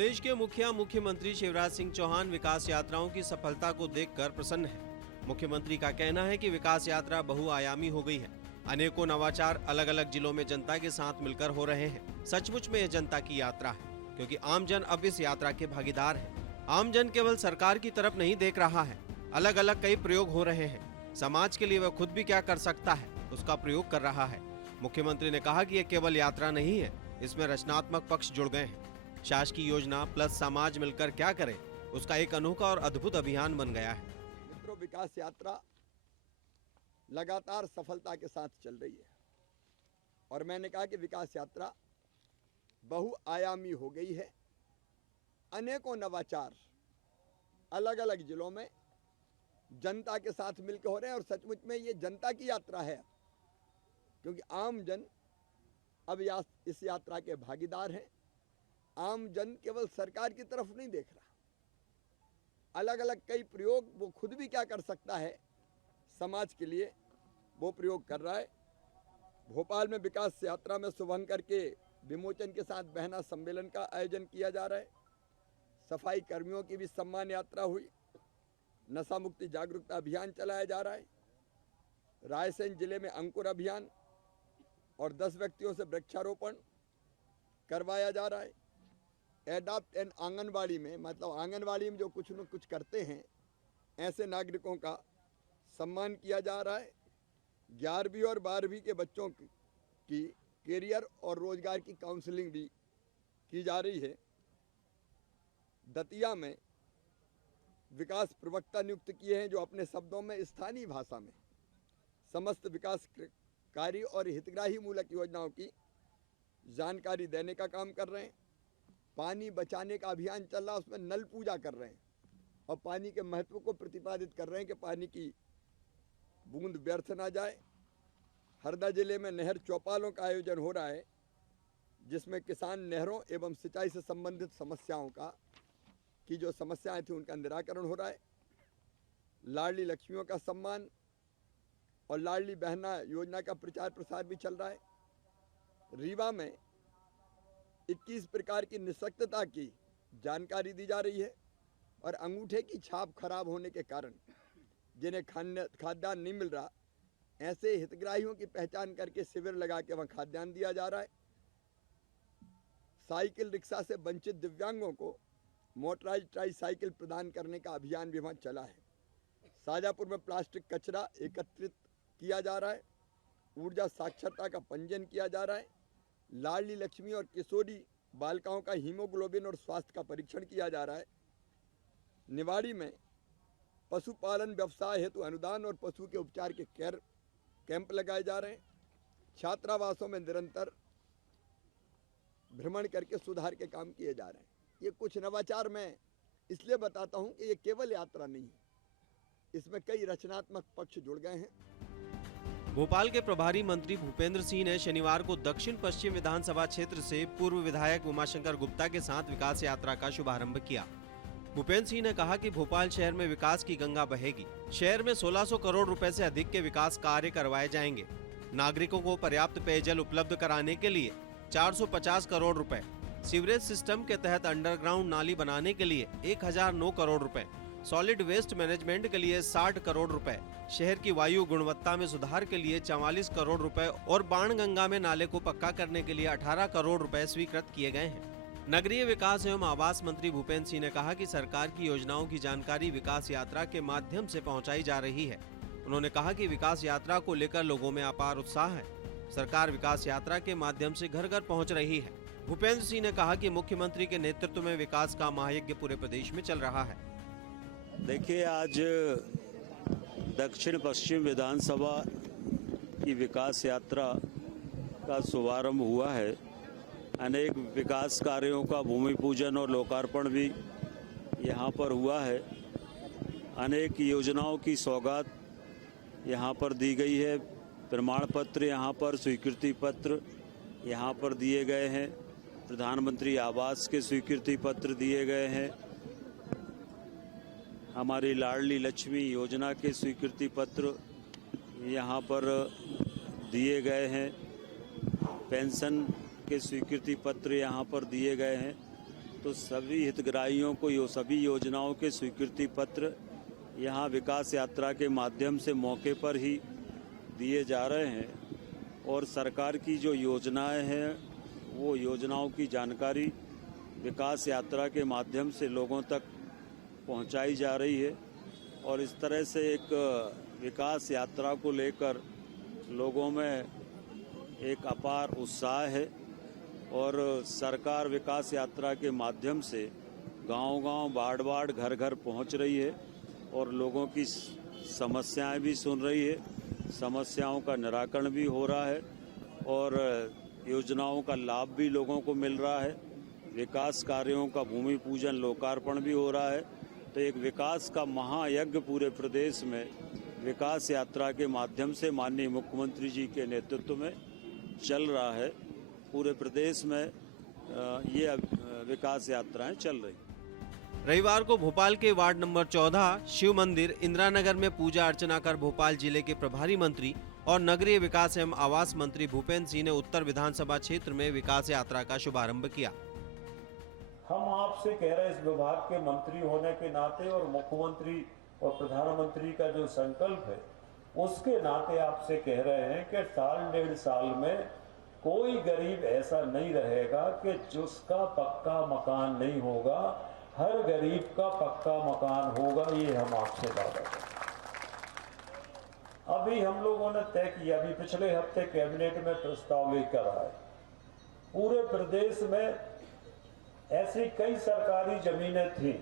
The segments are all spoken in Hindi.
प्रदेश के मुख्यमंत्री शिवराज सिंह चौहान विकास यात्राओं की सफलता को देखकर प्रसन्न है। मुख्यमंत्री का कहना है कि विकास यात्रा बहुआयामी हो गई है। अनेकों नवाचार अलग अलग जिलों में जनता के साथ मिलकर हो रहे हैं। सचमुच में यह जनता की यात्रा है, क्योंकि आम जन अब इस यात्रा के भागीदार है। आम जन केवल सरकार की तरफ नहीं देख रहा है। अलग अलग कई प्रयोग हो रहे हैं। समाज के लिए वह खुद भी क्या कर सकता है, उसका प्रयोग कर रहा है। मुख्यमंत्री ने कहा कि यह केवल यात्रा नहीं है, इसमें रचनात्मक पक्ष जुड़ गए हैं। शासकीय योजना प्लस समाज मिलकर क्या करे, उसका एक अनोखा और अद्भुत अभियान बन गया है। मित्रों, विकास यात्रा लगातार सफलता के साथ चल रही है और मैंने कहा कि विकास यात्रा बहुआयामी हो गई है। अनेकों नवाचार अलग अलग जिलों में जनता के साथ मिलकर हो रहे हैं और सचमुच में ये जनता की यात्रा है, क्योंकि आम जन अब इस यात्रा के भागीदार हैं। आम जन केवल सरकार की तरफ नहीं देख रहा। अलग अलग कई प्रयोग वो खुद भी क्या कर सकता है समाज के लिए, वो प्रयोग कर रहा है। भोपाल में विकास यात्रा में शुभंकर के विमोचन के साथ बहना सम्मेलन का आयोजन किया जा रहा है। सफाई कर्मियों की भी सम्मान यात्रा हुई। नशा मुक्ति जागरूकता अभियान चलाया जा रहा है। रायसेन जिले में अंकुर अभियान और 10 व्यक्तियों से वृक्षारोपण करवाया जा रहा है। एडॉप्ट एंड आंगनबाड़ी में, मतलब आंगनबाड़ी में जो कुछ न कुछ करते हैं ऐसे नागरिकों का सम्मान किया जा रहा है। 11वीं और 12वीं के बच्चों की कैरियर और रोजगार की काउंसलिंग भी की जा रही है। दतिया में विकास प्रवक्ता नियुक्त किए हैं, जो अपने शब्दों में स्थानीय भाषा में समस्त विकास कार्य और हितग्राही मूलक योजनाओं की जानकारी देने का काम कर रहे हैं। पानी बचाने का अभियान चल रहा है, उसमें नल पूजा कर रहे हैं और पानी के महत्व को प्रतिपादित कर रहे हैं कि पानी की बूंद व्यर्थ ना जाए। हरदा जिले में नहर चौपालों का आयोजन हो रहा है, जिसमें किसान नहरों एवं सिंचाई से संबंधित समस्याओं की जो समस्याएं थी उनका निराकरण हो रहा है। लाडली लक्ष्मियों का सम्मान और लाडली बहना योजना का प्रचार प्रसार भी चल रहा है। रीवा में 21 प्रकार की निःशक्तता की जानकारी दी जा रही है और अंगूठे की छाप खराब होने के कारण जिन्हें खाद्यान्न नहीं मिल रहा, ऐसे हितग्राहियों की पहचान करके शिविर लगा के वहाँ खाद्यान्न दिया जा रहा है। साइकिल रिक्शा से वंचित दिव्यांगों को मोटराइज ट्राईसाइकिल प्रदान करने का अभियान भी वहाँ चला है। शाजापुर में प्लास्टिक कचरा एकत्रित किया जा रहा है। ऊर्जा साक्षरता का पंजीयन किया जा रहा है। लाडली लक्ष्मी और किशोरी बालिकाओं का हीमोग्लोबिन और स्वास्थ्य का परीक्षण किया जा रहा है। निवाड़ी में पशुपालन व्यवसाय हेतु अनुदान और पशु के उपचार के कैंप लगाए जा रहे हैं। छात्रावासों में निरंतर भ्रमण करके सुधार के काम किए जा रहे हैं। ये कुछ नवाचार मैं इसलिए बताता हूं कि ये केवल यात्रा नहीं है, इसमें कई रचनात्मक पक्ष जुड़ गए हैं। भोपाल के प्रभारी मंत्री भूपेंद्र सिंह ने शनिवार को दक्षिण पश्चिम विधानसभा क्षेत्र से पूर्व विधायक उमाशंकर गुप्ता के साथ विकास यात्रा का शुभारंभ किया। भूपेंद्र सिंह ने कहा कि भोपाल शहर में विकास की गंगा बहेगी। शहर में 1600 करोड़ रुपए से अधिक के विकास कार्य करवाए जाएंगे। नागरिकों को पर्याप्त पेयजल उपलब्ध कराने के लिए 450 करोड़ रुपए, सीवरेज सिस्टम के तहत अंडरग्राउंड नाली बनाने के लिए 1009 करोड़ रुपए, सॉलिड वेस्ट मैनेजमेंट के लिए 60 करोड़ रुपए, शहर की वायु गुणवत्ता में सुधार के लिए 44 करोड़ रुपए और बाणगंगा में नाले को पक्का करने के लिए 18 करोड़ रुपए स्वीकृत किए गए हैं। नगरीय विकास एवं आवास मंत्री भूपेंद्र सिंह ने कहा कि सरकार की योजनाओं की जानकारी विकास यात्रा के माध्यम से पहुंचाई जा रही है। उन्होंने कहा कि विकास यात्रा को लेकर लोगों में अपार उत्साह है। सरकार विकास यात्रा के माध्यम से घर घर पहुँच रही है। भूपेंद्र सिंह ने कहा कि मुख्यमंत्री के नेतृत्व में विकास का महायज्ञ पूरे प्रदेश में चल रहा है। देखिए, आज दक्षिण पश्चिम विधानसभा की विकास यात्रा का शुभारंभ हुआ है। अनेक विकास कार्यों का भूमि पूजन और लोकार्पण भी यहाँ पर हुआ है। अनेक योजनाओं की सौगात यहाँ पर दी गई है। प्रमाण पत्र यहाँ पर, स्वीकृति पत्र यहाँ पर दिए गए हैं। प्रधानमंत्री आवास के स्वीकृति पत्र दिए गए हैं। हमारी लाडली लक्ष्मी योजना के स्वीकृति पत्र यहाँ पर दिए गए हैं। पेंशन के स्वीकृति पत्र यहाँ पर दिए गए हैं। तो सभी हितग्राहियों को यो सभी योजनाओं के स्वीकृति पत्र यहाँ विकास यात्रा के माध्यम से मौके पर ही दिए जा रहे हैं और सरकार की जो योजनाएं हैं वो योजनाओं की जानकारी विकास यात्रा के माध्यम से लोगों तक पहुंचाई जा रही है और इस तरह से एक विकास यात्रा को लेकर लोगों में एक अपार उत्साह है और सरकार विकास यात्रा के माध्यम से गांव-गांव, वार्ड-वार्ड, घर-घर पहुंच रही है और लोगों की समस्याएं भी सुन रही है, समस्याओं का निराकरण भी हो रहा है और योजनाओं का लाभ भी लोगों को मिल रहा है। विकास कार्यों का भूमि पूजन, लोकार्पण भी हो रहा है। तो एक विकास का महायज्ञ पूरे प्रदेश में विकास यात्रा के माध्यम से माननीय मुख्यमंत्री जी के नेतृत्व में चल रहा है। पूरे प्रदेश में ये विकास यात्राएं चल रही। रविवार को भोपाल के वार्ड नंबर 14 शिव मंदिर इंदिरा नगर में पूजा अर्चना कर भोपाल जिले के प्रभारी मंत्री और नगरीय विकास एवं आवास मंत्री भूपेंद्र सिंह ने उत्तर विधानसभा क्षेत्र में विकास यात्रा का शुभारंभ किया। हम आपसे कह रहे हैं इस विभाग के मंत्री होने के नाते और मुख्यमंत्री और प्रधानमंत्री का जो संकल्प है उसके नाते आपसे कह रहे हैं कि साल डेढ़ साल में कोई गरीब ऐसा नहीं रहेगा कि जिसका पक्का मकान नहीं होगा। हर गरीब का पक्का मकान होगा, ये हम आपसे वादा करते हैं। अभी हम लोगों ने तय किया, अभी पिछले हफ्ते कैबिनेट में प्रस्ताव लेकर आए, पूरे प्रदेश में ऐसी कई सरकारी जमीनें थी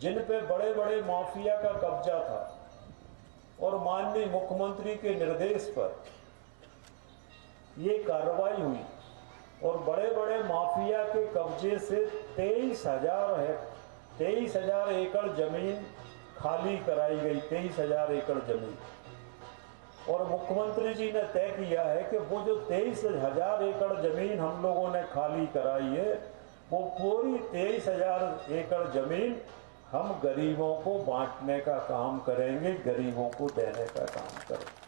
जिन पे बड़े बड़े माफिया का कब्जा था और माननीय मुख्यमंत्री के निर्देश पर ये कार्रवाई हुई और बड़े बड़े माफिया के कब्जे से 23,000 एकड़ जमीन खाली कराई गई। 23,000 एकड़ जमीन और मुख्यमंत्री जी ने तय किया है कि वो जो 23,000 एकड़ जमीन हम लोगों ने खाली कराई है वो पूरी 23,000 एकड़ जमीन हम गरीबों को बांटने का काम करेंगे, गरीबों को देने का काम करेंगे।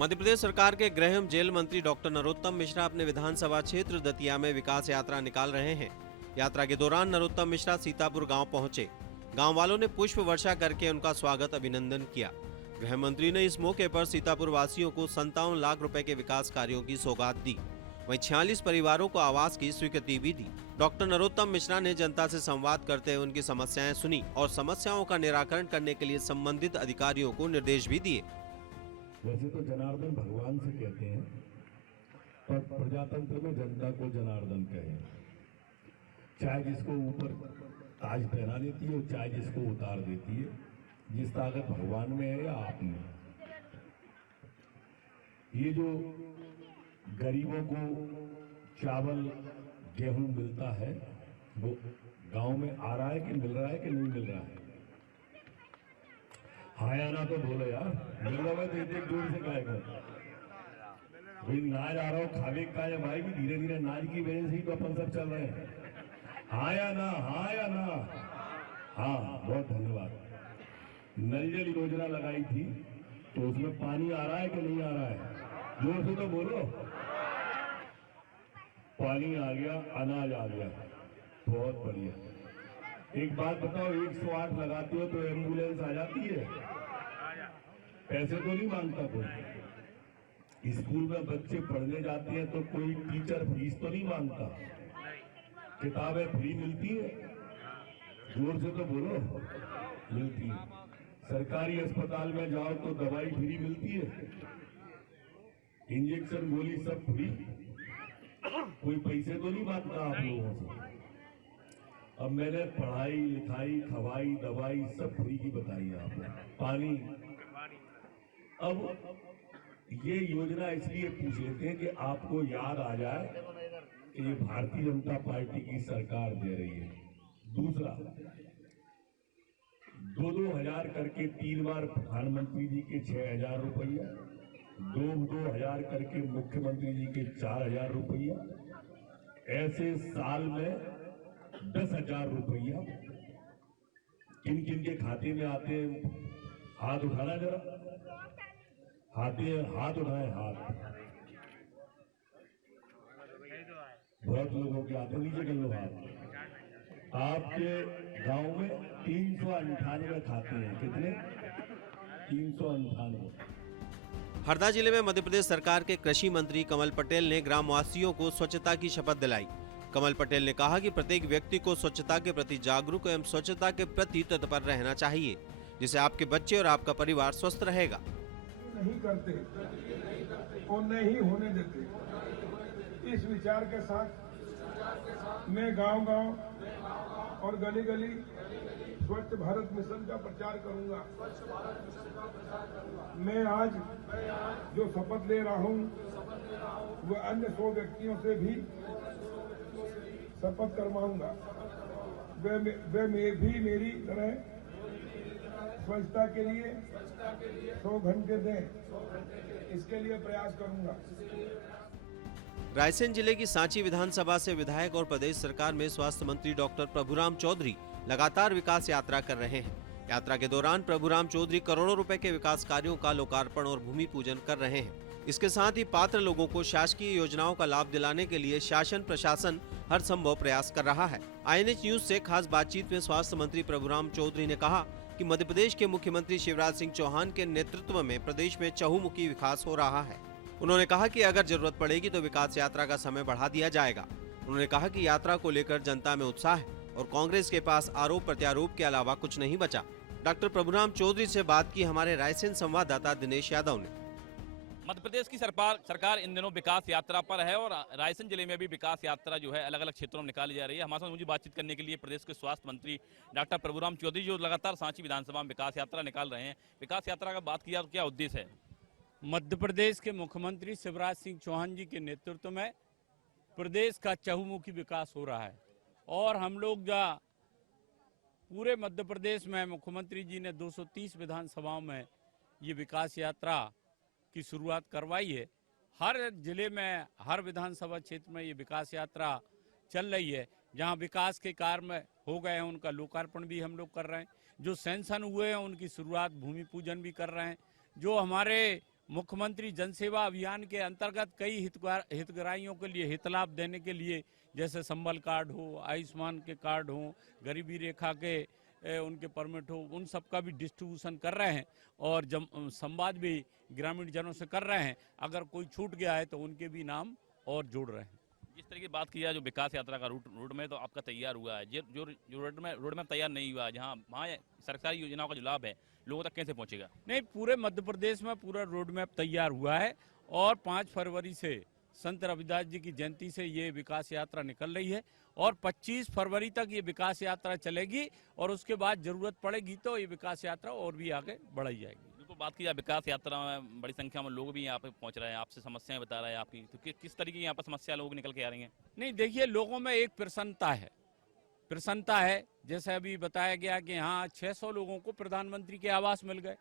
मध्य प्रदेश सरकार के गृह एवं जेल मंत्री डॉक्टर नरोत्तम मिश्रा अपने विधानसभा क्षेत्र दतिया में विकास यात्रा निकाल रहे हैं। यात्रा के दौरान नरोत्तम मिश्रा सीतापुर गांव पहुंचे। गांव वालों ने पुष्प वर्षा करके उनका स्वागत अभिनंदन किया। गृह मंत्री ने इस मौके पर सीतापुर वासियों को 57 लाख रुपए के विकास कार्यों की सौगात दी। वहीं 46 परिवारों को आवास की स्वीकृति भी दी। डॉक्टर नरोत्तम मिश्रा ने जनता से संवाद करते हुए उनकी समस्याएं सुनी और समस्याओं का निराकरण करने के लिए संबंधित अधिकारियों को निर्देश भी दिए। वैसे तो जनार्दन भगवान से कहते हैं, पर प्रजातंत्र में जनता को जनार्दन कहे। चाहे जिसको ऊपर ताज पहना देती है और चाहे जिसको उतार देती है, जिस ताकत भगवान में है या आप में। ये जो गरीबों को चावल गेहूं मिलता है वो गांव में आ रहा है कि मिल रहा है कि नहीं मिल रहा है? हाँ या ना तो बोलो यार, मिल रहा है तो एक जोर से गाएगा। भाई नाच आ रहा हो, खावे का या भाई भी धीरे धीरे नाच की वजह से ही तो अपन सब चल रहे हैं। हाँ या ना, हाँ या ना? हाँ, बहुत धन्यवाद। नल जल योजना लगाई थी तो उसमें पानी आ रहा है कि नहीं आ रहा है? जोर से तो बोलो। पानी आ गया, अनाज आ गया, बहुत बढ़िया। एक बात बताओ, 108 लगाते हो तो एम्बुलेंस आ जाती है? पैसे तो नहीं मांगता कोई। स्कूल में बच्चे पढ़ने जाते हैं तो कोई टीचर फीस तो नहीं मांगता। किताबें फ्री मिलती है? जोर से तो बोलो, मिलती है। सरकारी अस्पताल में जाओ तो दवाई फ्री मिलती है, इंजेक्शन गोली सब फ्री, कोई पैसे तो नहीं मांगता आप लोगों से। अब मैंने पढ़ाई लिखाई खवाई दवाई सब फ्री की बताई आपने, पानी। अब ये योजना इसलिए पूछ लेते हैं कि आपको याद आ जाए कि ये भारतीय जनता पार्टी की सरकार दे रही है। दूसरा, 2,000 करके 3 बार प्रधानमंत्री जी के 6,000 रुपया, 2,000 करके मुख्यमंत्री जी के 4,000 रुपया, ऐसे साल में 10,000 रुपया किन किन के खाते में आते हैं? हाथ उठाना जरा, हाथ उठाए, हाथ। बहुत लोगों के आते, नीचे कर लो हाथ। आपके गांव में 398 खाते हैं। कितने? 398। हरदा जिले में मध्य प्रदेश सरकार के कृषि मंत्री कमल पटेल ने ग्रामवासियों को स्वच्छता की शपथ दिलाई। कमल पटेल ने कहा कि प्रत्येक व्यक्ति को स्वच्छता के प्रति जागरूक एवं स्वच्छता के प्रति तत्पर रहना चाहिए, जिससे आपके बच्चे और आपका परिवार स्वस्थ रहेगा। नहीं करते और नहीं होने देते, इस विचार के साथ मैं गांव-गांव और गली-गली स्वच्छ भारत मिशन का प्रचार करूंगा। मैं आज जो शपथ ले रहा हूं, वह अन्य 100 व्यक्तियों से भी शपथ करवाऊंगा। वे भी मेरी तरह स्वच्छता के लिए 100 घंटे दें, इसके लिए प्रयास करूंगा। रायसेन जिले की सांची विधानसभा से विधायक और प्रदेश सरकार में स्वास्थ्य मंत्री डॉक्टर प्रभुराम चौधरी लगातार विकास यात्रा कर रहे हैं। यात्रा के दौरान प्रभुराम चौधरी करोड़ों रुपए के विकास कार्यों का लोकार्पण और भूमि पूजन कर रहे हैं। इसके साथ ही पात्र लोगों को शासकीय योजनाओं का लाभ दिलाने के लिए शासन प्रशासन हर संभव प्रयास कर रहा है। INH न्यूज से खास बातचीत में स्वास्थ्य मंत्री प्रभुराम चौधरी ने कहा कि मध्य प्रदेश के मुख्यमंत्री शिवराज सिंह चौहान के नेतृत्व में प्रदेश में चहुमुखी विकास हो रहा है। उन्होंने कहा कि अगर जरूरत पड़ेगी तो विकास यात्रा का समय बढ़ा दिया जाएगा। उन्होंने कहा कि यात्रा को लेकर जनता में उत्साह है और कांग्रेस के पास आरोप प्रत्यारोप के अलावा कुछ नहीं बचा। डॉक्टर प्रभुराम चौधरी से बात की हमारे रायसेन संवाददाता दिनेश यादव ने। मध्य प्रदेश की सरकार इन दिनों विकास यात्रा पर है और रायसेन जिले में भी विकास यात्रा जो है अलग अलग क्षेत्रों में निकाली जा रही है। हमारे साथ मुझे बातचीत करने के लिए प्रदेश के स्वास्थ्य मंत्री डॉक्टर प्रभुराम चौधरी जो लगातार सांची विधानसभा में विकास यात्रा निकाल रहे हैं। विकास यात्रा का बात किया तो क्या उद्देश्य है? मध्य प्रदेश के मुख्यमंत्री शिवराज सिंह चौहान जी के नेतृत्व में प्रदेश का चहुमुखी विकास हो रहा है और हम लोग जहाँ पूरे मध्य प्रदेश में मुख्यमंत्री जी ने 230 विधानसभाओं में ये विकास यात्रा की शुरुआत करवाई है। हर जिले में हर विधानसभा क्षेत्र में ये विकास यात्रा चल रही है। जहाँ विकास के कार्य हो गए हैं उनका लोकार्पण भी हम लोग कर रहे हैं, जो सैंक्शन हुए हैं उनकी शुरुआत भूमि पूजन भी कर रहे हैं। जो हमारे मुख्यमंत्री जनसेवा अभियान के अंतर्गत कई हितग्राहियों के लिए हित लाभ देने के लिए जैसे संबल कार्ड हो, आयुष्मान के कार्ड हो, गरीबी रेखा के उनके परमिट हो, उन सब का भी डिस्ट्रीब्यूशन कर रहे हैं और संवाद भी ग्रामीण जनों से कर रहे हैं। अगर कोई छूट गया है तो उनके भी नाम और जोड़ रहे हैं। जिस तरह की बात की है जो विकास यात्रा का रूट में तो आपका तैयार हुआ है, जो रोड में तैयार नहीं हुआ, जहाँ वहाँ सरकारी योजनाओं का जो लाभ है लोगों तक कैसे पहुँचेगा? नहीं, पूरे मध्य प्रदेश में पूरा रोड मैप तैयार हुआ है और 5 फरवरी से संत रविदास जी की जयंती से ये विकास यात्रा निकल रही है और 25 फरवरी तक ये विकास यात्रा चलेगी और उसके बाद जरूरत पड़ेगी तो ये विकास यात्रा और भी आगे बढ़ाई जाएगी। बिल्कुल, बात की जाए विकास यात्रा में बड़ी संख्या में लोग भी यहाँ पे पहुँच रहे हैं, आपसे समस्याएं बता रहे हैं आपकी, तो किस तरीके की यहाँ पर समस्या लोग निकल के आ रही हैं? नहीं, देखिए, लोगों में एक प्रसन्नता है। जैसे अभी बताया गया कि यहाँ 600 लोगों को प्रधानमंत्री के आवास मिल गए,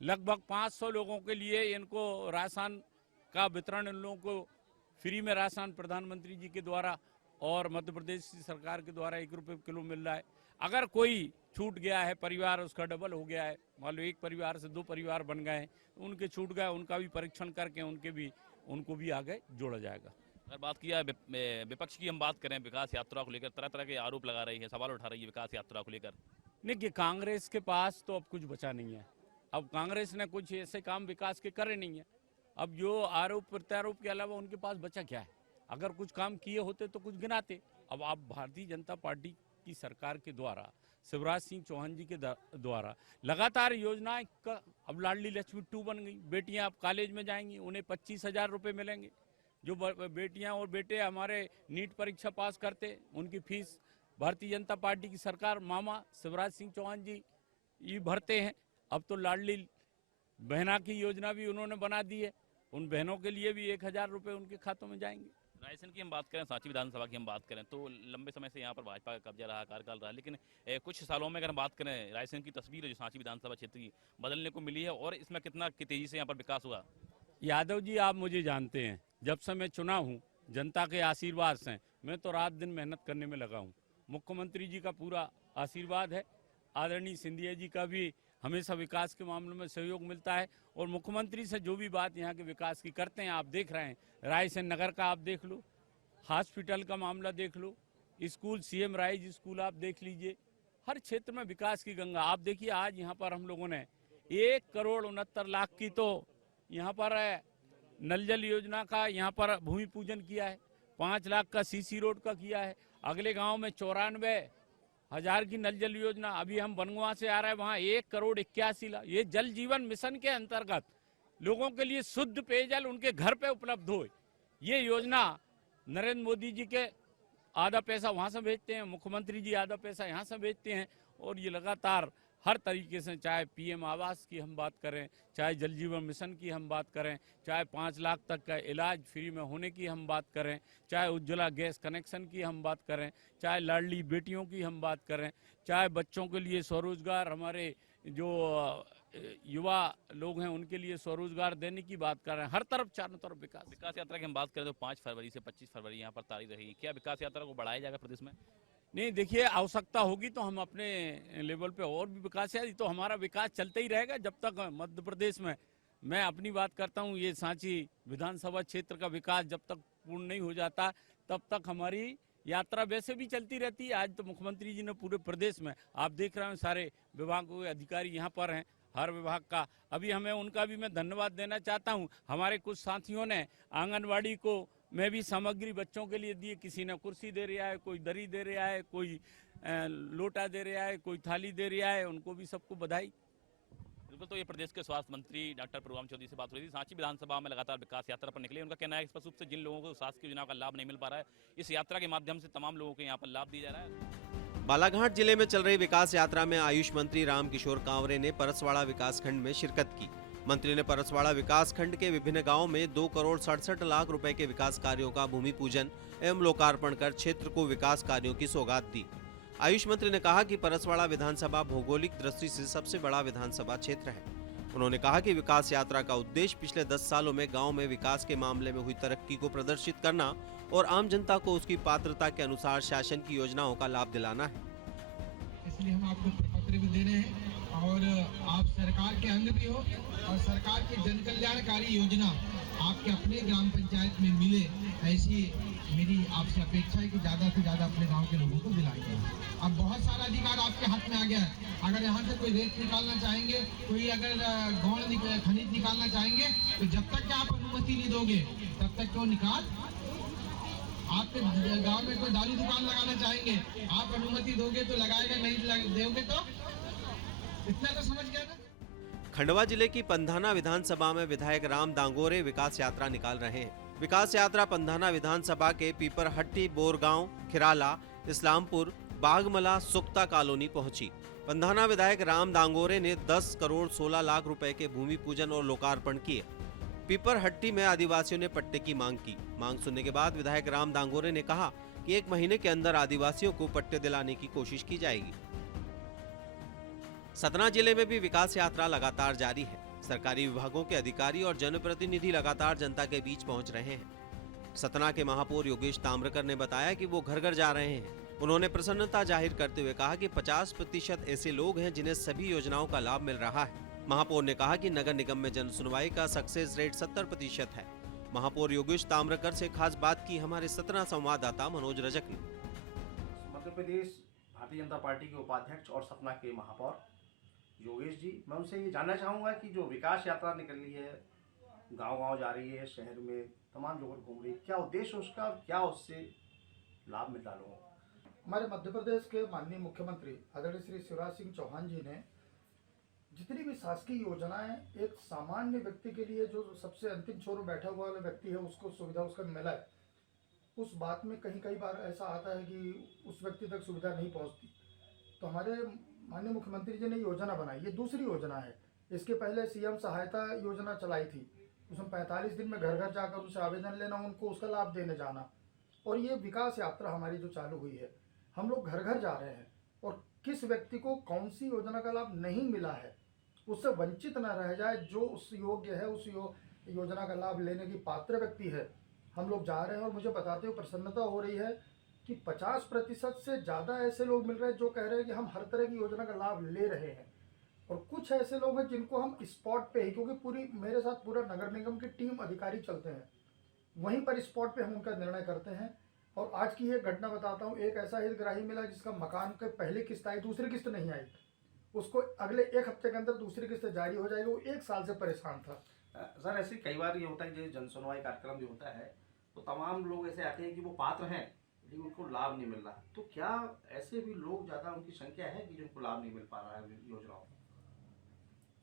लगभग 500 लोगों के लिए इनको राशन का वितरण, इन लोगों को फ्री में राशन प्रधानमंत्री जी के द्वारा और मध्य प्रदेश की सरकार के द्वारा 1 रुपये किलो मिल रहा है। अगर कोई छूट गया है परिवार, उसका डबल हो गया है, मान लो एक परिवार से 2 परिवार बन गए हैं, उनके छूट गए, उनका भी परीक्षण करके उनको भी आगे जोड़ा जाएगा। अगर बात किया विपक्ष की हम बात करें, विकास यात्रा को लेकर तरह तरह के आरोप लगा रही है, सवाल उठा रही है विकास यात्रा को लेकर। देखिए, कांग्रेस के पास तो अब कुछ बचा नहीं है। अब कांग्रेस ने कुछ ऐसे काम विकास के करे नहीं है। अब जो आरोप प्रत्यारोप के अलावा उनके पास बचा क्या है? अगर कुछ काम किए होते तो कुछ गिनाते। अब आप भारतीय जनता पार्टी की सरकार के द्वारा, शिवराज सिंह चौहान जी के द्वारा लगातार योजनाएं का, अब लाडली लक्ष्मी 2 बन गई। बेटियां अब कॉलेज में जाएंगी, उन्हें 25,000 रुपये मिलेंगे। जो बेटियां और बेटे हमारे नीट परीक्षा पास करते, उनकी फीस भारतीय जनता पार्टी की सरकार, मामा शिवराज सिंह चौहान जी ये भरते हैं। अब तो लाडली बहना की योजना भी उन्होंने बना दी है, उन बहनों के लिए भी 1,000 रुपये उनके खातों में जाएंगे। रायसेन की हम बात करें, सांची विधानसभा की हम बात करें तो लंबे समय से यहाँ पर भाजपा का कब्जा रहा, कार्यकाल रहा, लेकिन कुछ सालों में अगर हम बात करें रायसेन की तस्वीर जो सांची विधानसभा क्षेत्र की बदलने को मिली है और इसमें कितना तेजी से यहाँ पर विकास हुआ। यादव जी, आप मुझे जानते हैं, जब से मैं चुना हूँ जनता के आशीर्वाद से मैं तो रात दिन मेहनत करने में लगा हूँ। मुख्यमंत्री जी का पूरा आशीर्वाद है, आदरणीय सिंधिया जी का भी हमेशा विकास के मामलों में सहयोग मिलता है और मुख्यमंत्री से जो भी बात यहाँ के विकास की करते हैं, आप देख रहे हैं। रायसेन नगर का आप देख लो, हॉस्पिटल का मामला देख लो, स्कूल, सीएम राइज स्कूल आप देख लीजिए, हर क्षेत्र में विकास की गंगा। आप देखिए आज यहाँ पर हम लोगों ने 1,69,00,000 की तो यहाँ पर नल जल योजना का यहाँ पर भूमि पूजन किया है, 5 लाख का सीसी रोड का किया है। अगले गांव में 94,000 की नल जल योजना, अभी हम बनगुआ से आ रहे हैं, वहाँ 1,81,00,000। ये जल जीवन मिशन के अंतर्गत लोगों के लिए शुद्ध पेयजल उनके घर पे उपलब्ध हो, ये योजना नरेंद्र मोदी जी के आधा पैसा वहाँ से भेजते हैं, मुख्यमंत्री जी आधा पैसा यहाँ से भेजते हैं, और ये लगातार हर तरीके से, चाहे पीएम आवास की हम बात करें, चाहे जल जीवन मिशन की हम बात करें, चाहे 5 लाख तक का इलाज फ्री में होने की हम बात करें, चाहे उज्ज्वला गैस कनेक्शन की हम बात करें, चाहे लाडली बेटियों की हम बात करें, चाहे बच्चों के लिए स्वरोजगार, हमारे जो युवा लोग हैं उनके लिए स्वरोजगार देने की बात कर रहे हैं। हर तरफ चारों तरफ विकास यात्रा की हम बात करें तो 5 फरवरी से 25 फरवरी यहाँ पर तारीख रहेगी। क्या विकास यात्रा को बढ़ाया जाएगा प्रदेश में? नहीं, देखिए आवश्यकता होगी तो हम अपने लेवल पे और भी विकास है, तो हमारा विकास चलते ही रहेगा जब तक मध्य प्रदेश में, मैं अपनी बात करता हूँ, ये सांची विधानसभा क्षेत्र का विकास जब तक पूर्ण नहीं हो जाता तब तक हमारी यात्रा वैसे भी चलती रहती है। आज तो मुख्यमंत्री जी ने पूरे प्रदेश में, आप देख रहे हैं, सारे विभागों के अधिकारी यहाँ पर हैं, हर विभाग का। अभी हमें उनका भी मैं धन्यवाद देना चाहता हूँ। हमारे कुछ साथियों ने आंगनवाड़ी को में भी सामग्री बच्चों के लिए दी, किसी ने कुर्सी दे रहा है, कोई दरी दे रहा है, कोई लोटा दे रहा है, कोई थाली दे रहा है, उनको भी सबको बधाई। बिल्कुल, तो ये प्रदेश के स्वास्थ्य मंत्री डॉक्टर प्रभुराम चौधरी से बात हो रही थी। सांची विधानसभा में लगातार विकास यात्रा पर निकले। उनका कहना है कि स्पष्ट रूप से जिन लोगों को स्वास्थ्य योजना का लाभ नहीं मिल पा रहा है, इस यात्रा के माध्यम से तमाम लोगों को यहाँ पर लाभ दिया जा रहा है। बालाघाट जिले में चल रही विकास यात्रा में आयुष मंत्री रामकिशोर कांवरे ने परसवाड़ा विकासखंड में शिरकत की। मंत्री ने परसवाड़ा विकासखंड के विभिन्न गांवों में 2,67,00,000 रुपए के विकास कार्यों का भूमि पूजन एवं लोकार्पण कर क्षेत्र को विकास कार्यों की सौगात दी। आयुष मंत्री ने कहा कि परसवाड़ा विधानसभा भौगोलिक दृष्टि से सबसे बड़ा विधानसभा क्षेत्र है। उन्होंने कहा कि विकास यात्रा का उद्देश्य पिछले 10 सालों में गांव में विकास के मामले में हुई तरक्की को प्रदर्शित करना और आम जनता को उसकी पात्रता के अनुसार शासन की योजनाओं का लाभ दिलाना है। इसलिए हम आपको प्रपत्र भी दे रहे हैं और आप सरकार के अंग भी हो और सरकार की जन कल्याणकारी योजना आपके अपने ग्राम पंचायत में मिले, ऐसी मेरी आपसे अपेक्षा है कि ज्यादा से ज्यादा अपने गांव के लोगों को दिलाइए। अब बहुत सारा अधिकार आपके हाथ में आ गया है। अगर यहाँ से कोई रेत निकालना चाहेंगे, कोई अगर गौण खनिज निकालना चाहेंगे, तो जब तक कि आप अनुमति नहीं दोगे तब तक क्यों निकाल। आपके गांव में कोई दारू दुकान लगाना चाहेंगे, आप अनुमति दोगे तो लगाएगा, नहीं दोगे तो, इतना तो समझ गया ना। खंडवा जिले की पंधाना विधानसभा में विधायक राम दांगोरे विकास यात्रा निकाल रहे हैं। विकास यात्रा पंधाना विधानसभा के पीपरहट्टी, बोरगांव, खिराला, इस्लामपुर, बागमला, सुक्ता कॉलोनी पहुंची। पंधाना विधायक राम दांगोरे ने 10,16,00,000 रुपए के भूमि पूजन और लोकार्पण किए। पीपरहट्टी में आदिवासियों ने पट्टे की मांग की। मांग सुनने के बाद विधायक राम दांगोरे ने कहा कि 1 महीने के अंदर आदिवासियों को पट्टे दिलाने की कोशिश की जाएगी। सतना जिले में भी विकास यात्रा लगातार जारी है। सरकारी विभागों के अधिकारी और जनप्रतिनिधि लगातार जनता के बीच पहुंच रहे हैं। सतना के महापौर योगेश ताम्रकर ने बताया कि वो घर घर जा रहे हैं। उन्होंने प्रसन्नता जाहिर करते हुए कहा कि 50% ऐसे लोग हैं जिन्हें सभी योजनाओं का लाभ मिल रहा है। महापौर ने कहा कि नगर निगम में जन सुनवाई का सक्सेस रेट 70% है। महापौर योगेश ताम्रकर से खास बात की हमारे सतना संवाददाता मनोज रजक ने। मध्य प्रदेश भारतीय जनता पार्टी के उपाध्यक्ष और सतना के महापौर योगेश जी, मैं उनसे ये जानना चाहूँगा कि जो विकास यात्रा निकली है, गांव-गांव जा रही है, शहर में तमाम जगह घूम रही है, क्या उद्देश्य उसका, क्या उससे लाभ मिल रहा लोगों को? हमारे मध्य प्रदेश के माननीय मुख्यमंत्री आदरणीय श्री शिवराज सिंह चौहान जी ने जितनी भी शासकीय योजनाएं एक सामान्य व्यक्ति के लिए, जो सबसे अंतिम छोर में बैठा हुआ वाला व्यक्ति है, उसको सुविधा उसका मिला है, उस बात में कई बार ऐसा आता है कि उस व्यक्ति तक सुविधा नहीं पहुंचती। तो हमारे माननीय मुख्यमंत्री जी ने योजना बनाई, ये दूसरी योजना है। इसके पहले सीएम सहायता योजना चलाई थी, उसमें 45 दिन में घर घर जाकर उनसे आवेदन लेना, उनको उसका लाभ देने जाना। और ये विकास यात्रा हमारी जो चालू हुई है, हम लोग घर घर जा रहे हैं और किस व्यक्ति को कौन सी योजना का लाभ नहीं मिला है उससे वंचित न रह जाए। जो उस योग्य है, उस योजना का लाभ लेने की पात्र व्यक्ति है, हम लोग जा रहे हैं। और मुझे बताते हुए प्रसन्नता हो रही है कि 50% से ज़्यादा ऐसे लोग मिल रहे हैं जो कह रहे हैं कि हम हर तरह की योजना का लाभ ले रहे हैं। और कुछ ऐसे लोग हैं जिनको हम स्पॉट पे ही, क्योंकि पूरी मेरे साथ पूरा नगर निगम की टीम अधिकारी चलते हैं, वहीं पर स्पॉट पे हम उनका निर्णय करते हैं और आज की एक घटना बताता हूँ, एक ऐसा हितग्राही मिला जिसका मकान के पहली किस्त आई, दूसरी किस्त नहीं आई, उसको अगले एक हफ्ते के अंदर दूसरी किस्त जारी हो जाएगी। वो 1 साल से परेशान था। सर ऐसे कई बार ये होता है, जो जन सुनवाई कार्यक्रम जो होता है तो तमाम लोग ऐसे आते हैं कि वो पात्र हैं लेकिन उनको लाभ नहीं मिल रहा, तो क्या ऐसे भी लोग ज़्यादा उनकी संख्या है कि जिनको लाभ नहीं मिल पा रहा है योजनाओं?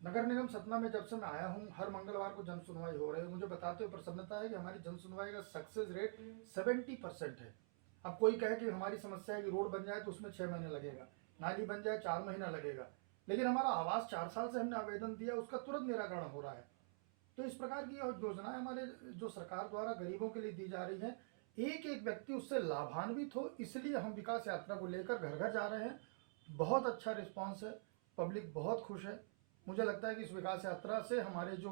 नगर निगम सतना में जब से मैं आया हूँ, हर मंगलवार को जन सुनवाई हो रही है। मुझे बताते हुए प्रसन्नता है कि हमारी जन सुनवाई का सक्सेस रेट 70% है। अब कोई कहे कि हमारी समस्या है कि रोड बन जाए तो उसमें 6 महीने लगेगा, नाली बन जाए 4 महीना लगेगा, लेकिन हमारा आवास 4 साल से हमने आवेदन दिया, उसका तुरंत निराकरण हो रहा है। तो इस प्रकार की योजनाएं हमारे जो सरकार द्वारा गरीबों के लिए दी जा रही है, एक एक व्यक्ति उससे लाभान्वित हो, इसलिए हम विकास यात्रा को लेकर घर घर जा रहे हैं। बहुत अच्छा रिस्पांस है, पब्लिक बहुत खुश है। मुझे लगता है कि इस विकास यात्रा से हमारे जो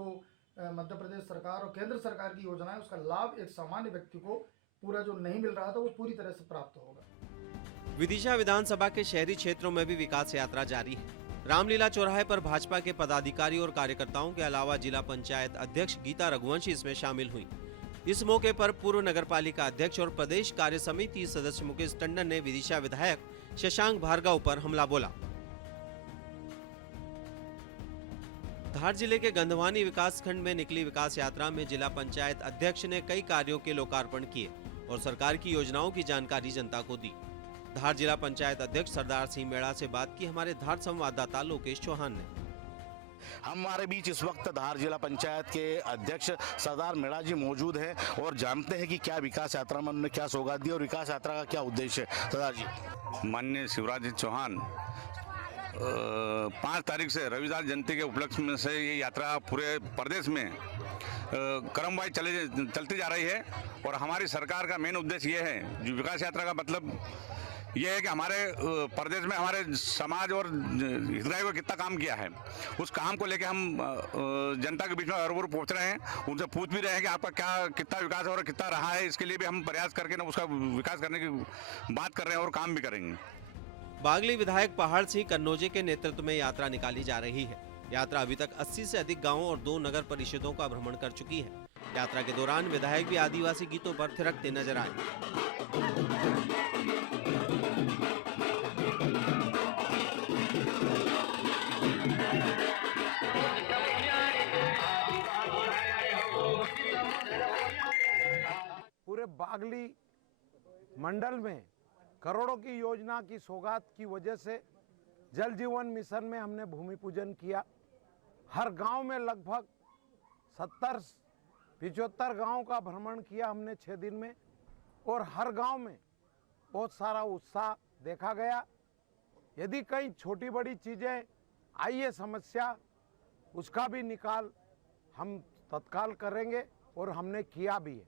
मध्य प्रदेश सरकार और केंद्र सरकार की योजना है, उसका लाभ एक सामान्य व्यक्ति को पूरा जो नहीं मिल रहा था वो पूरी तरह से प्राप्त होगा। विदिशा विधानसभा के शहरी क्षेत्रों में भी विकास यात्रा जारी है। रामलीला चौराहे पर भाजपा के पदाधिकारी और कार्यकर्ताओं के अलावा जिला पंचायत अध्यक्ष गीता रघुवंशी इसमें शामिल हुई। इस मौके पर पूर्व नगरपालिका अध्यक्ष और प्रदेश कार्य समिति सदस्य मुकेश टंडन ने विदिशा विधायक शशांक भार्गव पर हमला बोला। धार जिले के गंधवानी विकास खंड में निकली विकास यात्रा में जिला पंचायत अध्यक्ष ने कई कार्यों के लोकार्पण किए और सरकार की योजनाओं की जानकारी जनता को दी। धार जिला पंचायत अध्यक्ष सरदार सिंह मेड़ा से बात की हमारे धार संवाददाता लोकेश चौहान ने। हमारे बीच इस वक्त धार जिला पंचायत के अध्यक्ष सरदार मेड़ा जी मौजूद हैं और जानते हैं कि क्या विकास यात्रा में उन्होंने क्या सौगात दी और विकास यात्रा का क्या उद्देश्य है। सरदार जी, माननीय शिवराज जी चौहान 5 तारीख से रविदास जयंती के उपलक्ष्य में से ये यात्रा पूरे प्रदेश में क्रमवाइज चलती जा रही है और हमारी सरकार का मेन उद्देश्य ये है, जो विकास यात्रा का मतलब ये है कि हमारे प्रदेश में हमारे समाज और हितग्राही को कितना काम किया है, उस काम को लेके हम जनता के बीच में हर पहुँच रहे हैं, उनसे पूछ भी रहे हैं कि आपका कितना विकास और कितना रहा है। इसके लिए भी हम प्रयास करके ना उसका विकास करने की बात कर रहे हैं और काम भी करेंगे। बागली विधायक पहाड़ सिंह कन्नौजे के नेतृत्व में यात्रा निकाली जा रही है। यात्रा अभी तक 80 से अधिक गांवों और 2 नगर परिषदों का भ्रमण कर चुकी है। यात्रा के दौरान विधायक भी आदिवासी गीतों पर थिरकते नजर आए। पूरे बागली मंडल में करोड़ों की योजना की सौगात की वजह से जल जीवन मिशन में हमने भूमि पूजन किया। हर गांव में लगभग 70-75 गांव का भ्रमण किया हमने 6 दिन में और हर गांव में बहुत सारा उत्साह देखा गया। यदि कहीं छोटी बड़ी चीज़ें आई है समस्या, उसका भी निकाल हम तत्काल करेंगे और हमने किया भी है।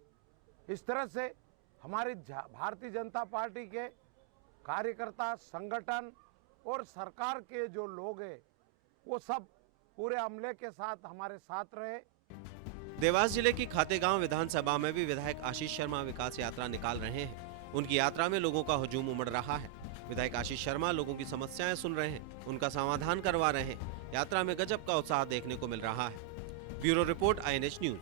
इस तरह से हमारी भारतीय जनता पार्टी के कार्यकर्ता, संगठन और सरकार के जो लोग हैं वो सब पूरे अमले के साथ हमारे साथ रहे। देवास जिले की खातेगांव विधानसभा में भी विधायक आशीष शर्मा विकास यात्रा निकाल रहे हैं। उनकी यात्रा में लोगों का हुजूम उमड़ रहा है। विधायक आशीष शर्मा लोगों की समस्याएं सुन रहे हैं, उनका समाधान करवा रहे हैं। यात्रा में गजब का उत्साह देखने को मिल रहा है। Bureau report INH news.